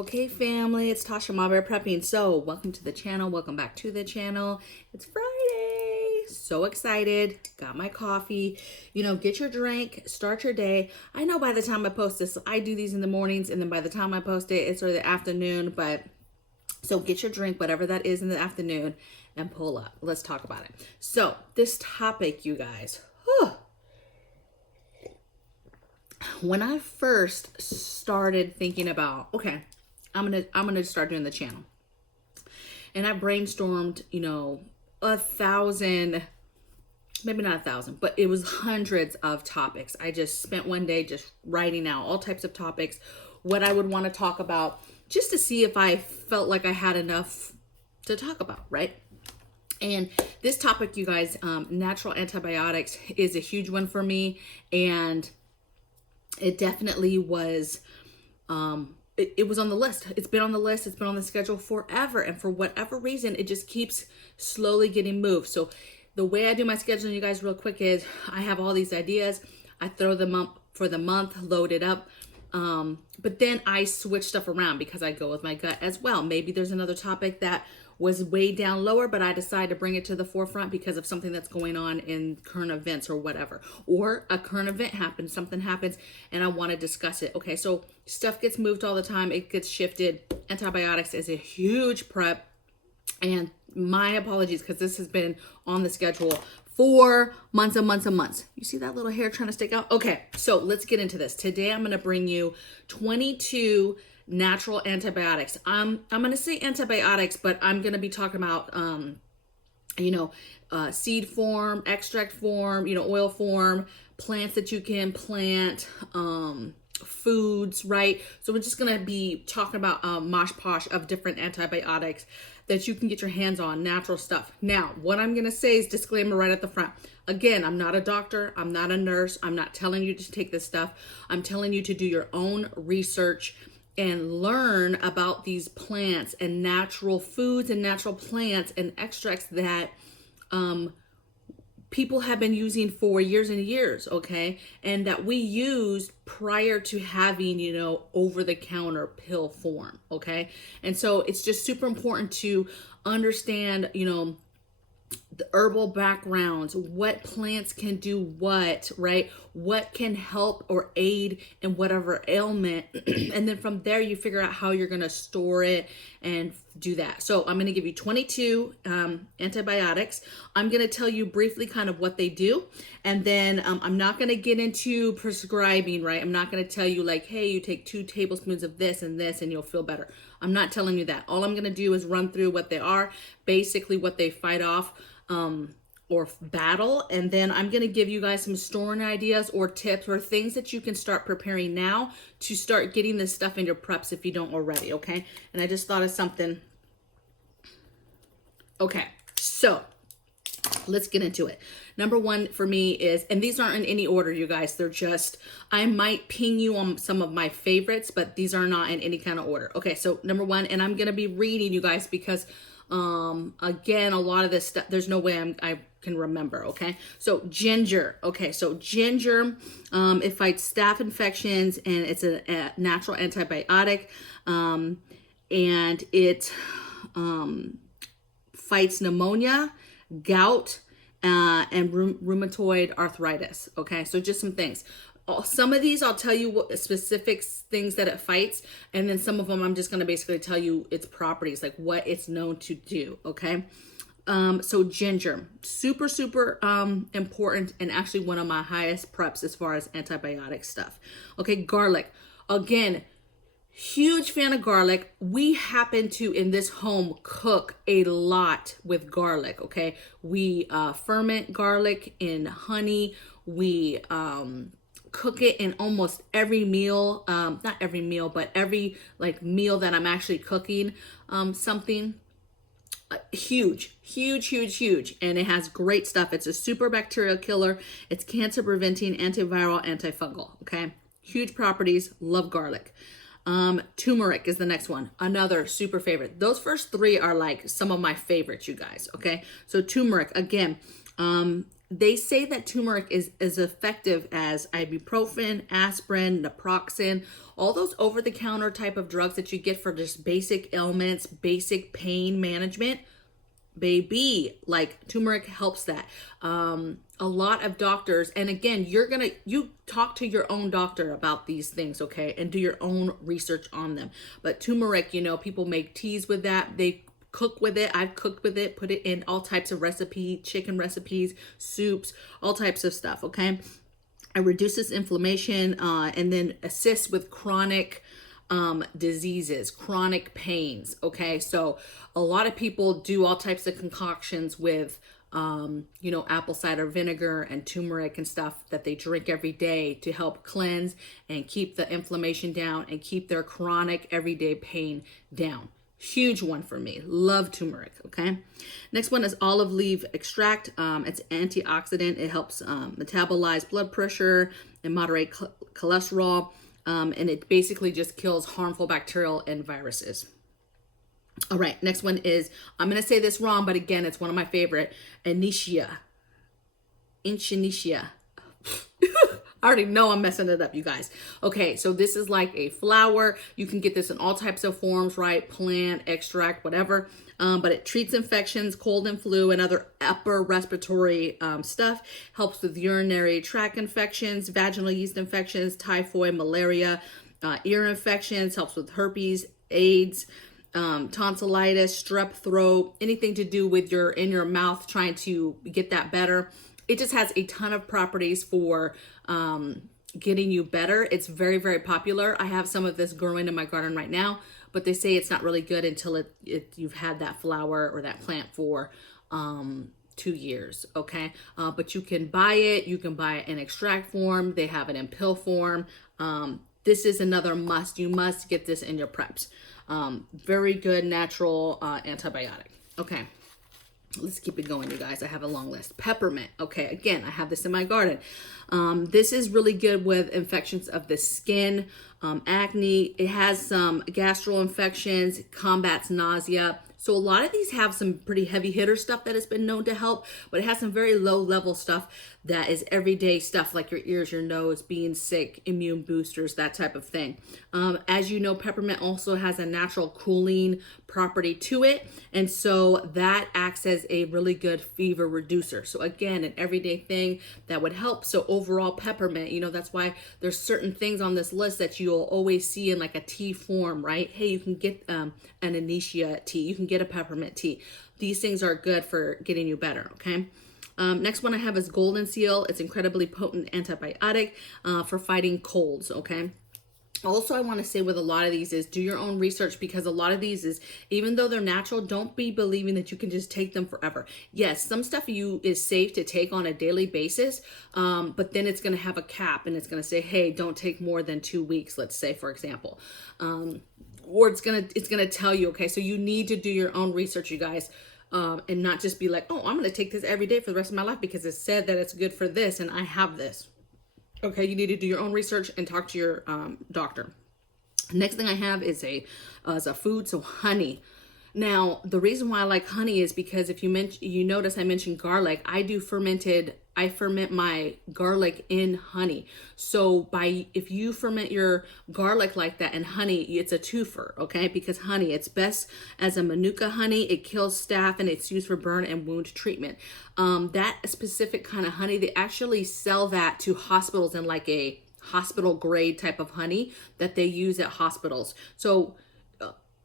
Okay, family, it's Tasha MAMABEAR Prepping. So, welcome to the channel. Welcome back to the channel. It's Friday. So excited. Got my coffee. You know, get your drink, start your day. I know by the time I post this, I do these in the mornings, and then by the time I post it, it's sort of the afternoon. But so get your drink, whatever that is in the afternoon, and pull up. Let's talk about it. So, this topic, you guys. When I first started thinking about, okay, I'm gonna start doing the channel, and I brainstormed, you know, 1,000, maybe not 1,000, but it was hundreds of topics. I just spent one day just writing out all types of topics, what I would want to talk about, just to see if I felt like I had enough to talk about, right? And this topic, you guys, natural antibiotics is a huge one for me, and it definitely was, it was on the list. It's been on the list. It's been on the schedule forever. And for whatever reason, it just keeps slowly getting moved. So the way I do my scheduling, you guys, real quick, is I have all these ideas. I throw them up for the month, load it up. But then I switch stuff around because I go with my gut as well. Maybe there's another topic that was way down lower, but I decide to bring it to the forefront because of something that's going on in current events or whatever. Or a current event happens, something happens, and I want to discuss it. Okay, so stuff gets moved all the time. It gets shifted. Antibiotics is a huge prep. And my apologies, because this has been on the schedule for months and months and months. You see that little hair trying to stick out? Okay, so let's get into this. Today I'm going to bring you 22 natural antibiotics. I'm going to say antibiotics, but I'm going to be talking about, seed form, extract form, oil form, plants that you can plant, foods, right? So we're just going to be talking about mosh posh of different antibiotics that you can get your hands on, natural stuff. Now, what I'm going to say is disclaimer right at the front. Again, I'm not a doctor. I'm not a nurse. I'm not telling you to take this stuff. I'm telling you to do your own research and learn about these plants and natural foods and natural plants and extracts that people have been using for years and years, okay? And that we used prior to having, over-the-counter pill form, okay? And so it's just super important to understand, the herbal backgrounds, what plants can do what, right? What can help or aid in whatever ailment. And then from there, you figure out how you're going to store it and do that. So I'm going to give you 22 antibiotics. I'm going to tell you briefly kind of what they do. And then I'm not going to get into prescribing, right? I'm not going to tell you like, hey, you take 2 tablespoons of this and you'll feel better. I'm not telling you that. All I'm going to do is run through what they are, basically what they fight off or battle. And then I'm going to give you guys some storing ideas or tips or things that you can start preparing now to start getting this stuff in your preps if you don't already, okay? And I just thought of something. Okay, so let's get into it. Number one for me is, and these aren't in any order, you guys. They're just, I might ping you on some of my favorites, but these are not in any kind of order. Okay, so number one, and I'm going to be reading, you guys, because again, a lot of this stuff, there's no way I can remember, okay? So ginger, okay, so ginger, it fights staph infections, and it's a natural antibiotic, and it fights pneumonia, gout, and rheumatoid arthritis, okay? So just some things. Some of these I'll tell you what specific things that it fights, and then some of them I'm just going to basically tell you its properties, like what it's known to do, okay? So ginger, super important, and actually one of my highest preps as far as antibiotic stuff. Okay, garlic, again, huge fan of garlic. We happen to, in this home, cook a lot with garlic, okay? We ferment garlic in honey. We cook it in almost every meal, not every meal, but every meal that I'm actually cooking something. Huge, and it has great stuff. It's a super bacterial killer. It's cancer preventing, antiviral, antifungal, okay? Huge properties, love garlic. Turmeric is the next one, another super favorite. Those first 3 are like some of my favorites, you guys, okay? So turmeric, again, they say that turmeric is as effective as ibuprofen, aspirin, naproxen, all those over-the-counter type of drugs that you get for just basic ailments, basic pain management. Baby, like turmeric helps that. A lot of doctors, and again, you talk to your own doctor about these things, okay, and do your own research on them. But turmeric, people make teas with that. They cook with it. I've cooked with it, put it in all types of recipes, chicken recipes, soups, all types of stuff, okay? It reduces inflammation and then assists with chronic diseases, chronic pains, okay? So a lot of people do all types of concoctions with, apple cider vinegar and turmeric and stuff that they drink every day to help cleanse and keep the inflammation down and keep their chronic everyday pain down. Huge one for me. Love turmeric, okay? Next one is olive leaf extract. It's antioxidant. It helps metabolize blood pressure and moderate cholesterol. And it basically just kills harmful bacterial and viruses. All right, next one is, I'm going to say this wrong, but again, it's one of my favorite. Echinacea. I already know I'm messing it up, you guys. Okay, so this is like a flower. You can get this in all types of forms, right? Plant, extract, whatever. But it treats infections, cold and flu, and other upper respiratory stuff. Helps with urinary tract infections, vaginal yeast infections, typhoid, malaria, ear infections. Helps with herpes, AIDS, tonsillitis, strep throat, anything to do with in your mouth, trying to get that better. It just has a ton of properties for getting you better. It's very, very popular. I have some of this growing in my garden right now, but they say it's not really good until you've had that flower or that plant for 2 years, okay? But you can buy it. You can buy it in extract form. They have it in pill form. This is another must. You must get this in your preps. Very good natural antibiotic. Okay. Let's keep it going, you guys. I have a long list. Peppermint. Okay, again, I have this in my garden. This is really good with infections of the skin, acne. It has some gastro infections, combats nausea. So a lot of these have some pretty heavy hitter stuff that has been known to help, but it has some very low level stuff that is everyday stuff like your ears, your nose, being sick, immune boosters, that type of thing. As you know, peppermint also has a natural cooling property to it. And so that acts as a really good fever reducer. So again, an everyday thing that would help. So overall peppermint, that's why there's certain things on this list that you'll always see in like a tea form, right? Hey, you can get an Echinacea tea. You can get a peppermint tea. These things are good for getting you better, okay? Next one I have is golden seal. It's incredibly potent antibiotic for fighting colds, okay? Also, I want to say with a lot of these is do your own research, because a lot of these is, even though they're natural, don't be believing that you can just take them forever. Yes, some stuff is safe to take on a daily basis, but then it's going to have a cap and it's going to say, hey, don't take more than 2 weeks, let's say, for example. Or it's gonna tell you, okay, so you need to do your own research, you guys. And not just be like, oh, I'm going to take this every day for the rest of my life because it said that it's good for this and I have this. Okay, you need to do your own research and talk to your doctor. Next thing I have is a food, so honey. Now, the reason why I like honey is because if you notice I mentioned garlic. I ferment my garlic in honey. So if you ferment your garlic like that in honey, it's a twofer, okay? Because honey, it's best as a manuka honey. It kills staph and it's used for burn and wound treatment. That specific kind of honey, they actually sell that to hospitals in like a hospital grade type of honey that they use at hospitals. So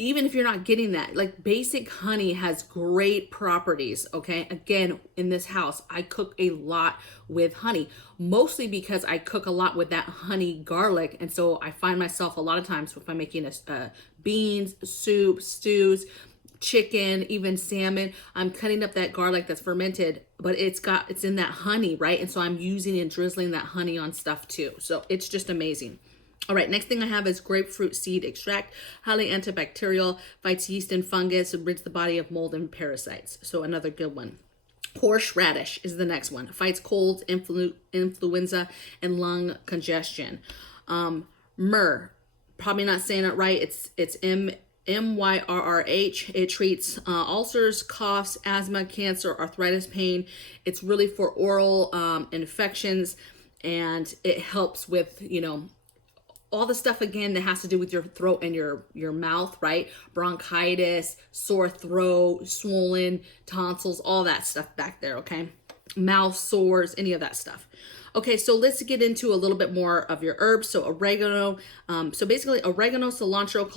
even if you're not getting that, like basic honey has great properties, okay? Again, in this house, I cook a lot with honey, mostly because I cook a lot with that honey garlic. And so I find myself a lot of times if I'm making beans, soup, stews, chicken, even salmon, I'm cutting up that garlic that's fermented, but it's in that honey, right? And so I'm using and drizzling that honey on stuff too. So it's just amazing. All right, next thing I have is grapefruit seed extract, highly antibacterial, fights yeast and fungus, and rids the body of mold and parasites. So another good one. Horseradish is the next one. Fights colds, influenza, and lung congestion. Myrrh, probably not saying it right. It's MYRRH. It treats ulcers, coughs, asthma, cancer, arthritis, pain. It's really for oral infections, and it helps with, you know, all the stuff again that has to do with your throat and your mouth, right? Bronchitis, sore throat, swollen tonsils, all that stuff back there, okay? Mouth sores, any of that stuff. Okay, so let's get into a little bit more of your herbs. So oregano, so basically oregano, cilantro,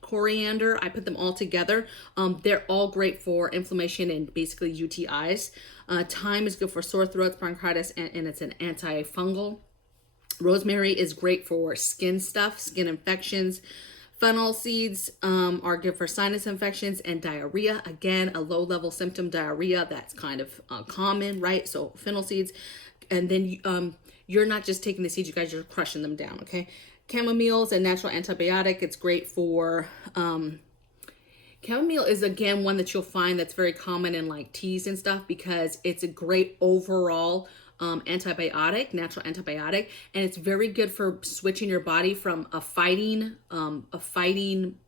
coriander, I put them all together. They're all great for inflammation and basically UTIs. Thyme is good for sore throats, bronchitis, and it's an antifungal. Rosemary is great for skin stuff, skin infections. Fennel seeds are good for sinus infections and diarrhea. Again, a low-level symptom, diarrhea, that's kind of common, right? So fennel seeds. And then you're not just taking the seeds, you guys, you're crushing them down, okay? Chamomile is a natural antibiotic. It's great for... chamomile is, again, one that you'll find that's very common in like teas and stuff because it's a great overall antibiotic, natural antibiotic, and it's very good for switching your body from a fighting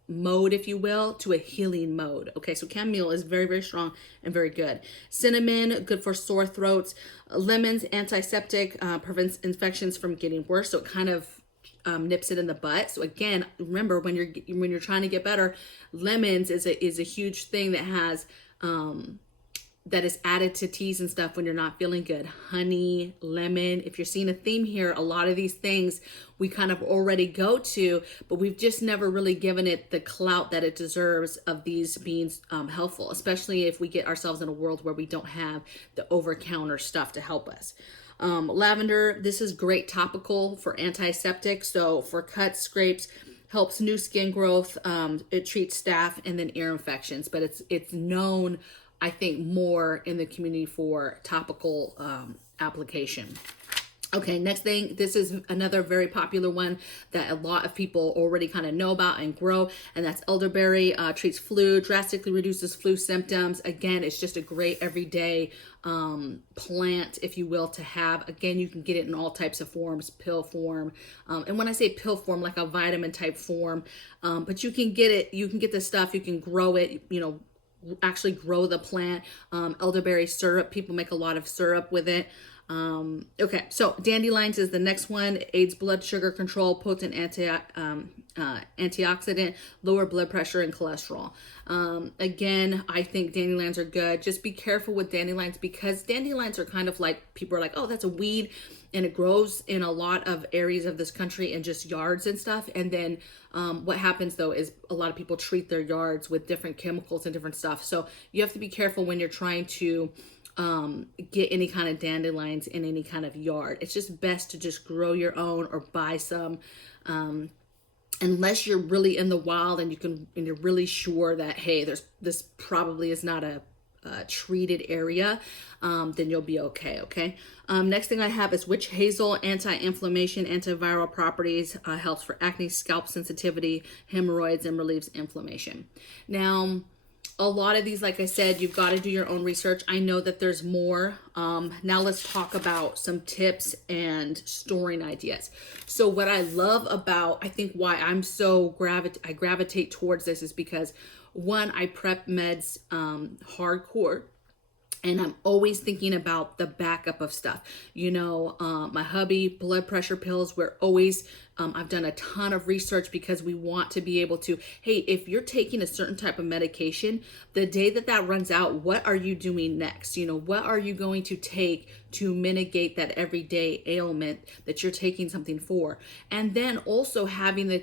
mode, if you will, to a healing mode. Okay, so chamomile is very, very strong and very good. Cinnamon, good for sore throats. Lemons, antiseptic, prevents infections from getting worse, so it kind of nips it in the butt. So again, remember when you're trying to get better, lemons is a huge thing that has that is added to teas and stuff when you're not feeling good. Honey, lemon. If you're seeing a theme here, a lot of these things we kind of already go to, but we've just never really given it the clout that it deserves of these being helpful, especially if we get ourselves in a world where we don't have the over-counter stuff to help us. Lavender, this is great topical for antiseptic. So for cuts, scrapes, helps new skin growth. It treats staph and then ear infections, but it's known, I think, more in the community for topical application. Okay, next thing, this is another very popular one that a lot of people already kind of know about and grow, and that's elderberry. Treats flu, drastically reduces flu symptoms. Again, it's just a great everyday plant, if you will, to have. Again, you can get it in all types of forms, pill form, and when I say pill form, like a vitamin type form, but you can get it, you can get this stuff, you can grow it, you know, actually grow the plant. Elderberry syrup, people make a lot of syrup with it. Okay, so dandelions is the next one. Aids blood sugar control, potent antioxidant, lower blood pressure and cholesterol. Again, I think dandelions are good. Just be careful with dandelions because dandelions are kind of like, people are like, oh, that's a weed, and it grows in a lot of areas of this country and just yards and stuff. And then what happens though is a lot of people treat their yards with different chemicals and different stuff. So you have to be careful when you're trying to get any kind of dandelions in any kind of yard. It's just best to just grow your own or buy some, unless you're really in the wild and you're really sure that, hey, this probably is not a treated area, then you'll be okay. Okay. Next thing I have is witch hazel, anti-inflammation, antiviral properties, helps for acne, scalp sensitivity, hemorrhoids, and relieves inflammation. Now, a lot of these, like I said, you've got to do your own research. I know that there's more. Now let's talk about some tips and storing ideas. So what I love about, I think why I'm so I gravitate towards this is because, one, I prep meds hardcore. And I'm always thinking about the backup of stuff. You know, my hubby, blood pressure pills, we're always, I've done a ton of research because we want to be able to, hey, if you're taking a certain type of medication, the day that runs out, what are you doing next? You know, what are you going to take to mitigate that everyday ailment that you're taking something for? And then also having the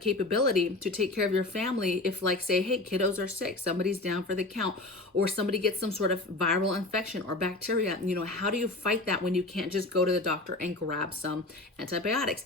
capability to take care of your family if, like, say, hey, kiddos are sick, somebody's down for the count, or somebody gets some sort of viral infection or bacteria. You know, how do you fight that when you can't just go to the doctor and grab some antibiotics?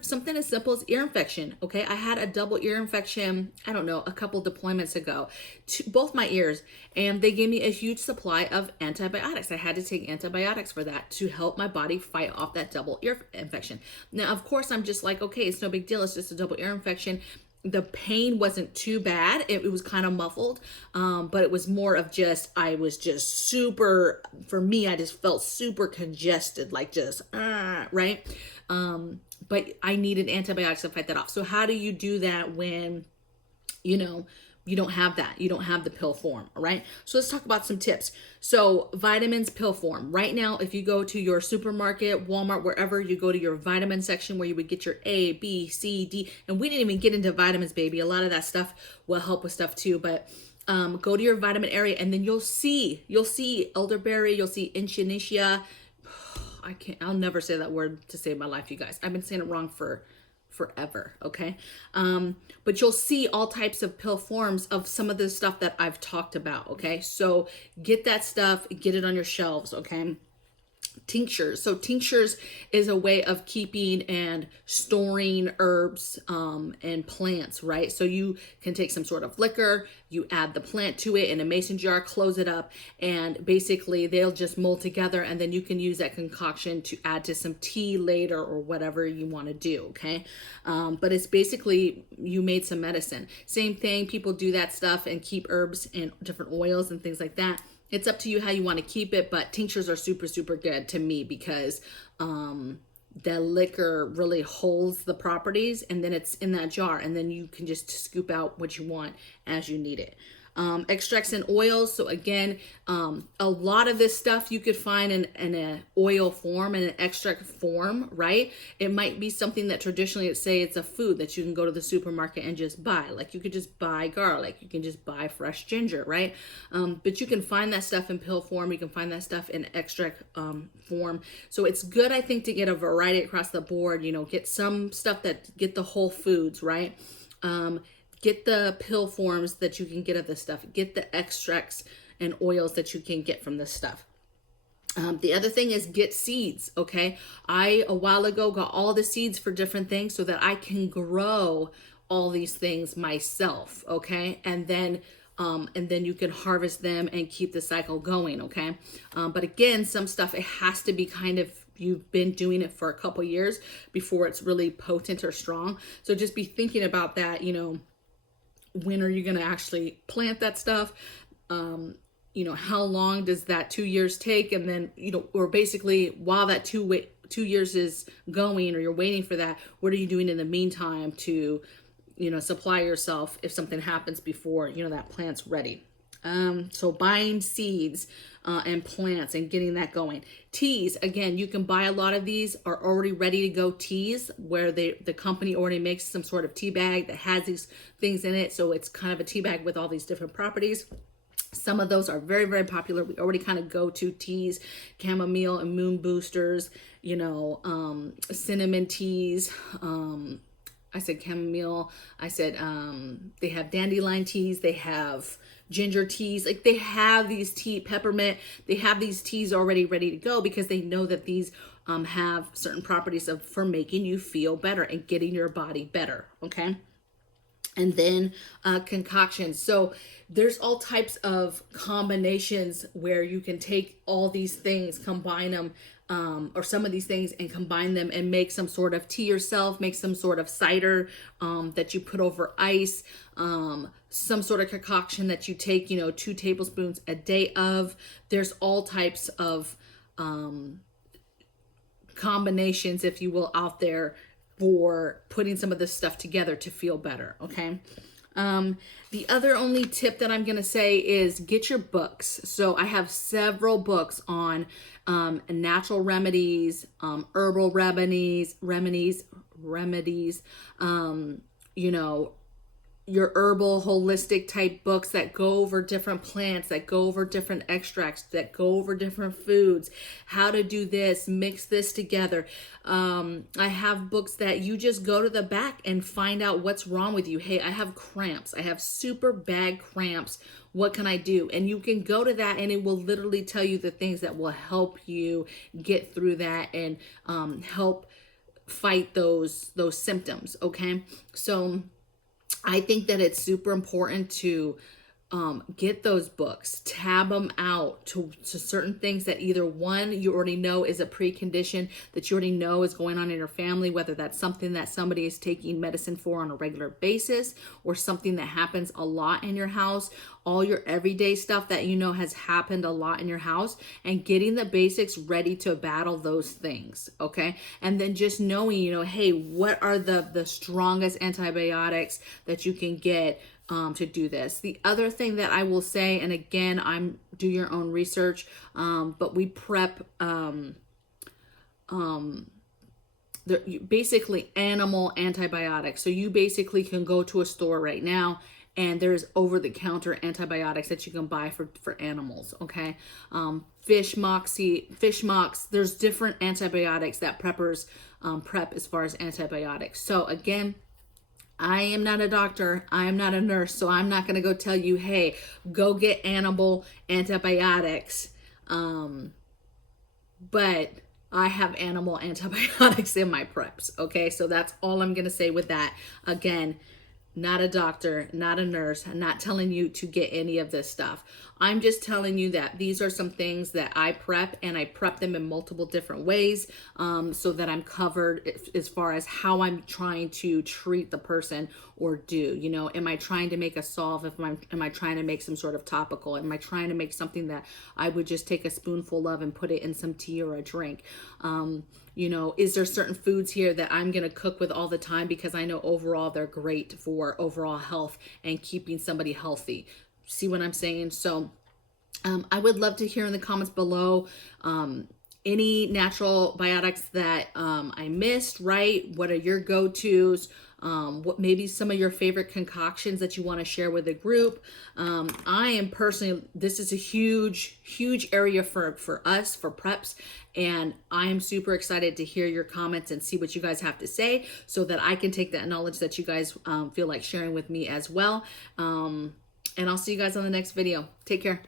Something as simple as ear infection. Okay, I had a double ear infection, I don't know, a couple deployments ago, to both my ears, and they gave me a huge supply of antibiotics. I had to take antibiotics for that to help my body fight off that double ear infection. Now, of course, I'm just like, okay, it's no big deal. It's just a double ear infection. The pain wasn't too bad. It was kind of muffled, but it was more of just, I was just super, for me, I just felt super congested, like just, right? but I needed antibiotics to fight that off. So how do you do that when, you know, you don't have that? You don't have the pill form, all right? So let's talk about some tips. So vitamins, pill form. Right now, if you go to your supermarket, Walmart, wherever, you go to your vitamin section where you would get your A, B, C, D, and we didn't even get into vitamins, baby. A lot of that stuff will help with stuff too, but go to your vitamin area, and then you'll see elderberry, you'll see echinacea. I'll never say that word to save my life, you guys. I've been saying it wrong for forever, okay? But you'll see all types of pill forms of some of the stuff that I've talked about, okay? So get that stuff, get it on your shelves, okay? Tinctures. So tinctures is a way of keeping and storing herbs and plants, right? So you can take some sort of liquor, you add the plant to it in a mason jar, close it up, and basically they'll just mold together, and then you can use that concoction to add to some tea later or whatever you want to do, okay? But it's basically you made some medicine. Same thing, people do that stuff and keep herbs and different oils and things like that. It's up to you how you want to keep it, but tinctures are super, super good to me because the liquor really holds the properties, and then it's in that jar, and then you can just scoop out what you want as you need it. Extracts and oils. So again, a lot of this stuff you could find in an oil form and an extract form, right? It might be something that traditionally, say it's a food that you can go to the supermarket and just buy. Like you could just buy garlic, you can just buy fresh ginger, right? But you can find that stuff in pill form, you can find that stuff in extract form. So it's good, I think, to get a variety across the board, you know, get some stuff get the whole foods, right? Get the pill forms that you can get of this stuff. Get the extracts and oils that you can get from this stuff. The other thing is get seeds, okay? I, a while ago, got all the seeds for different things so that I can grow all these things myself, okay? And then you can harvest them and keep the cycle going, okay? But again, some stuff, it has to be kind of, you've been doing it for a couple years before it's really potent or strong. So just be thinking about that, you know, when are you going to actually plant that stuff? You know, how long does that 2 years take? And then, you know, or basically while that 2 years is going, or you're waiting for that, what are you doing in the meantime to, you know, supply yourself if something happens before, you know, that plant's ready. So buying seeds and plants and getting that going. Teas, again, you can buy a lot of these are already ready to go teas where the company already makes some sort of tea bag that has these things in it. So it's kind of a tea bag with all these different properties. Some of those are very, very popular. We already kind of go to teas, chamomile and moon boosters, you know, cinnamon teas. I said chamomile. I said they have dandelion teas. They have ginger teas. Like they have these peppermint. They have these teas already ready to go because they know that these have certain properties for making you feel better and getting your body better. Okay. And then concoctions. So there's all types of combinations where you can take all these things, combine them, or some of these things, and combine them and make some sort of tea yourself, make some sort of cider that you put over ice, some sort of concoction that you take, you know, 2 tablespoons a day of. There's all types of combinations, if you will, out there for putting some of this stuff together to feel better, okay? The other only tip that I'm going to say is get your books. So I have several books on natural remedies, herbal remedies, you know, your herbal holistic type books that go over different plants, that go over different extracts, that go over different foods, how to do this, mix this together. I have books that you just go to the back and find out what's wrong with you. Hey, I have cramps. I have super bad cramps. What can I do? And you can go to that and it will literally tell you the things that will help you get through that and help fight those symptoms, okay? So I think that it's super important to get those books, tab them out to certain things that either one, you already know is a precondition that you already know is going on in your family, whether that's something that somebody is taking medicine for on a regular basis or something that happens a lot in your house, all your everyday stuff that you know has happened a lot in your house, and getting the basics ready to battle those things, okay? And then just knowing, you know, hey, what are the strongest antibiotics that you can get to do this. The other thing that I will say, and again, do your own research, but we prep basically animal antibiotics. So you basically can go to a store right now and there's over-the-counter antibiotics that you can buy for animals, okay? Fish mox, there's different antibiotics that preppers prep as far as antibiotics. So again, I am not a doctor. I am not a nurse. So I'm not going to go tell you, hey, go get animal antibiotics. But I have animal antibiotics in my preps. Okay. So that's all I'm going to say with that. Again, not a doctor, not a nurse. I'm not telling you to get any of this stuff. I'm just telling you that these are some things that I prep, and I prep them in multiple different ways, so that I'm covered as far as how I'm trying to treat the person or do. You know, am I trying to make a solve? Am I trying to make some sort of topical? Am I trying to make something that I would just take a spoonful of and put it in some tea or a drink? You know, is there certain foods here that I'm going to cook with all the time because I know overall they're great for overall health and keeping somebody healthy? See what I'm saying? So I would love to hear in the comments below any natural biotics that I missed, right? What are your go-tos? What maybe some of your favorite concoctions that you want to share with the group. I am personally, this is a huge area for us, for preps, and I am super excited to hear your comments and see what you guys have to say so that I can take that knowledge that you guys feel like sharing with me as well. And I'll see you guys on the next video. Take care.